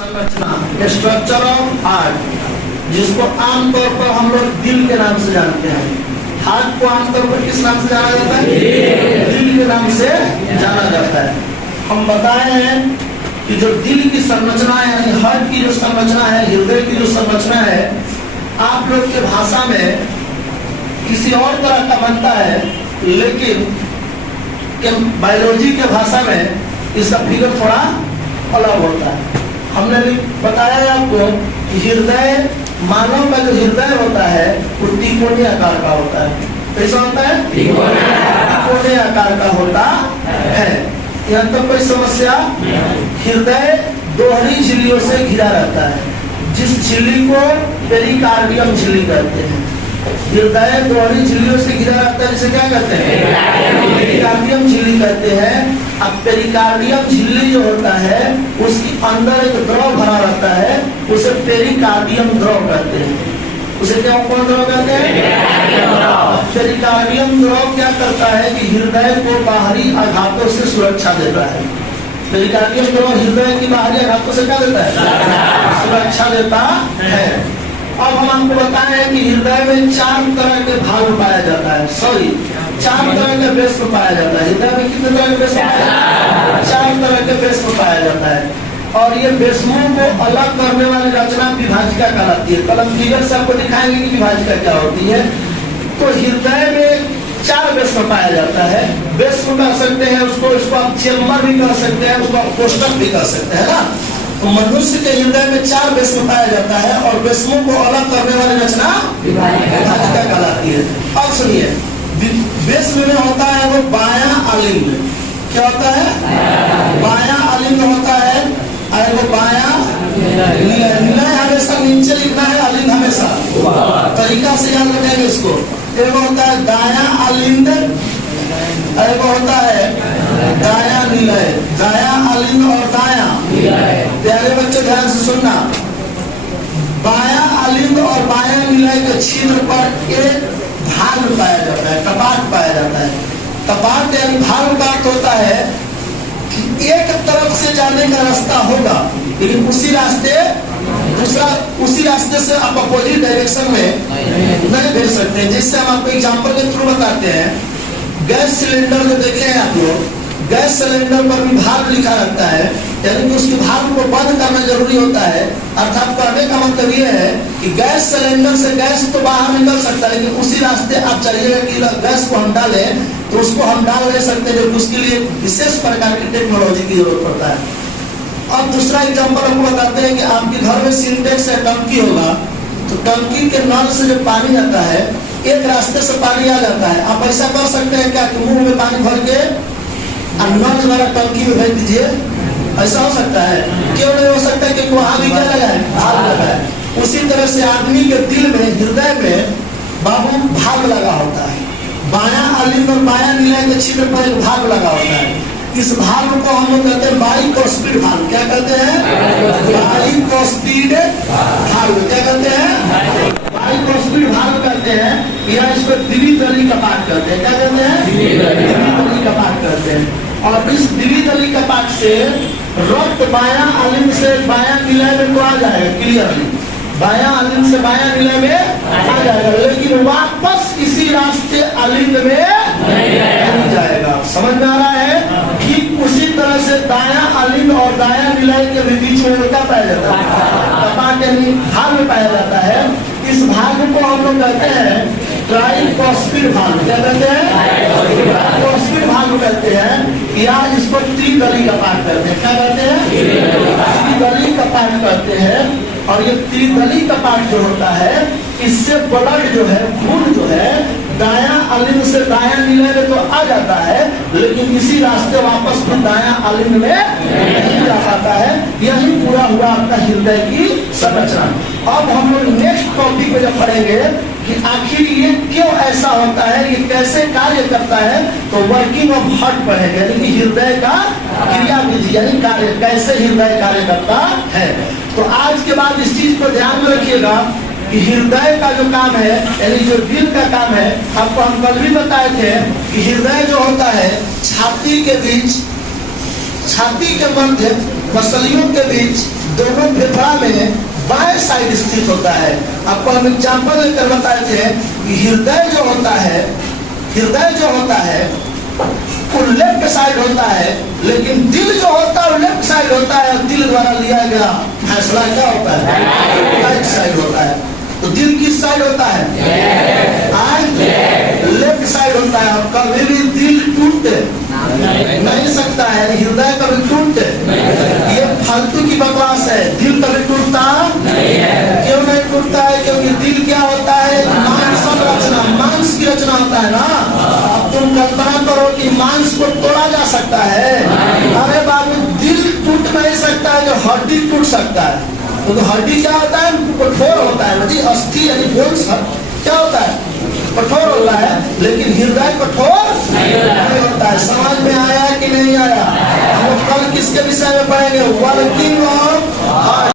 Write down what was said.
संरचना, structure of heart, जिसको आमतौर पर हम लोग दिल के नाम से जानते हैं। हार्ट को आमतौर पर किस नाम से जाना जाता है? दिल के नाम से जाना जाता है। हम बताए हैं कि जो दिल की संरचना है, यानी हार्ट की जो संरचना है, हृदय की जो संरचना है, आप लोग के भाषा में किसी और तरह का बनता है, लेकिन बायोलॉजी के भाषा में इसका फिगर थोड़ा अलग होता है। हमने भी बताया आपको कि हृदय, मानव का जो हृदय होता है वो त्रिकोणीय आकार का होता है। कैसा होता है? त्रिकोणीय आकार का होता है। यहाँ तक कोई समस्या? हृदय दोहरी झिल्लियों से घिरा रहता है, जिस झिल्ली को पेरिकार्डियम झिल्ली कहते हैं। हृदय दोहरी झिल्लियों से घिरा रहता है, जिसे क्या कहते हैं? पेरिकार्डियम झिल्ली कहते हैं। अब पेरिकार्डियम झिल्ली जो होता है उसके अंदर एक द्रव भरा रहता है, उसे पेरिकार्डियम द्रव कहते हैं। उसे क्या, कौन द्रव कहते हैं? पेरिकार्डियम द्रव क्या करता है कि हृदय को बाहरी आघातों से सुरक्षा देता है। पेरिकार्डियम द्रव हृदय की बाहरी आघातों से क्या देता है? सुरक्षा देता है। अब हम आपको बताए हैं कि हृदय में 4 तरह के भाग पाया जाता है, 4 तरह के बेस्म पाया जाता है। हृदय में कितने तरह के बेस्म? 4 तरह के बेस्म पाया जाता है। और ये बेस्मों को अलग करने वाली रचना विभाजिका कहलाती है। कल हम फिगर से आपको दिखाएंगे कि विभाजिका क्या होती है। तो हृदय में 4 बेस्म पाया जाता है। बेस्म कह सकते हैं उसको आप चेम्बर भी कह सकते हैं, उसको आप कोष्ठक भी कह सकते हैं ना। तो मनुष्य के हृदय में 4 बेस्म पाया जाता है और बेस्मों को अलग करने वाली रचना विभाजिका कहलाती है। अब सुनिए, बेस्म में होता है वो बायां अलिंग। क्या होता है? बायां अलिंग होता है, और वो बायां निलय हमेशा नीचे लिखना है, अलिंग हमेशा तरीका से याद रखेंगे इसको। एक होता है दायां अलिंग, एक होता है दायां निलय। दायां अलिंग और दायां, प्यारे बच्चों ध्यान से सुनना, बायां अलिंग और बायां निलय के छिद्र पर एक भाग पाया जाता है, कपाट पाया जाता है। कपाट यानी भाग का अर्थ होता है कि एक तरफ से जाने का रास्ता होगा, लेकिन उसी रास्ते से आप अपोजिट डायरेक्शन में नहीं भेज सकते। जिससे हम आपको एग्जांपल के थ्रू बताते हैं। गैस सिलेंडर जो देखे हैं आप लोग, गैस सिलेंडर पर भी भाग लिखा रहता है, यानी कि उसके भाग को बंद करना जरूरी होता है। अर्थात कहने का मतलब ये है कि गैस सिलेंडर से गैस तो बाहर निकल सकता है, लेकिन उसी रास्ते आप चलिएगा कि गैस को हम डालें तो उसको हम डाल नहीं सकते, लेकिन उसके लिए विशेष प्रकार की टेक्नोलॉजी की जरूरत पड़ता है। अब दूसरा एग्जाम्पल आपको बताते हैं कि आपके घर में सिंटेक्स या टंकी होगा, तो टंकी के नल से जो पानी आता है, एक रास्ते से पानी आ जाता है। आप ऐसा कर सकते हैं क्या कि मुंह में पानी भर के नल द्वारा टंकी में भेज दीजिए? ऐसा हो सकता है? क्यों नहीं हो सकता? क्योंकि वहां भी क्या लगा है? भाग लगा है। उसी तरह से आदमी के दिल में, हृदय में बाबू भाग लगा होता है। बायां अलिंग और बायां निलय के छिद्र पर एक भाग लगा होता है। इस भाग को हम लोग कहते हैं बाइकोस्पिड भाग। क्या कहते हैं? बाइकोस्पिड भाग। क्या कहते हैं? बाइकोस्पिड भाग कहते हैं, या इसको द्वितली कपाट कहते हैं। क्या कहते हैं? द्वितली कपाट कहते हैं। और इस द्वितली कपाट से रक्त बायां अलिंग से बायां निलय में तो आ जाएगा क्लियरली, बायां अलिंग से बायां निलय में आ जाएगा, लेकिन वापस इसी रास्ते अलिंग में नहीं जाएगा। समझ में आ रहा है? ठीक उसी तरह से दायां अलिंग और दायां निलय के बीच में क्या पाया जाता है? कपाट यानी भाग में पाया जाता है। इस भाग को हम लोग कहते हैं ट्राइकोस्पिड भाग। क्या कहते हैं? ट्राइकोस्पिड भाग कहते हैं, या इसको त्रिदली कपाट कहते हैं। क्या कहते हैं? त्रिदली कपाट कहते हैं। और ये त्रिदली कपाट जो होता है, इससे ब्लड जो है, खून जो है, दायां अलिंग से दायां निलय में तो आ जाता है, लेकिन इसी रास्ते वापस भी दायां अलिंग में नहीं जा पाता है। यही पूरा हुआ आपका हृदय की संरचना। अब हम लोग नेक्स्ट टॉपिक में जब पढ़ेंगे कि आखिर ये क्यों ऐसा होता है, ये कैसे कार्य करता है, तो वर्किंग ऑफ हार्ट पढ़ेंगे, यानी कि हृदय का क्रिया विधि, यानी कार्य, कैसे हृदय कार्य करता है। तो आज के बाद इस चीज को ध्यान में रखिएगा कि हृदय का जो काम है, यानी जो दिल का काम है, आपको हम कल भी बताए थे कि हृदय जो होता है छाती के बीच, छाती के मध्य मसलियों के बीच दोनों फेफड़ा में बाएं साइड स्थित होता है। आपको हम एग्जाम्पल लेकर बताए थे कि हृदय जो होता है वो लेफ्ट साइड होता है, लेकिन दिल जो होता है वो लेफ्ट साइड होता है। दिल द्वारा लिया गया फैसला क्या होता है? राइट साइड होता है। तो दिल किस साइड होता है? लेफ्ट साइड होता है। और कभी भी दिल टूट नहीं सकता है, हृदय कभी टूट, ये फालतू की बकवास है। दिल कभी टूटता क्यों नहीं टूटता है? क्योंकि दिल क्या होता है? मांस की रचना होता है ना। अब तुम कल्पना करो कि मांस को तोड़ा जा सकता है। अरे बाबू, दिल टूट नहीं सकता है, जो हड्डी टूट सकता है। तो हड्डी क्या होता है? कठोर होता है। मतलब अस्थि यानी बोन्स क्या होता है? कठोर होता है, लेकिन हृदय कठोर नहीं होता है। समझ में आया कि नहीं आया? हम कल किसके विषय में पढ़ेंगे? Working of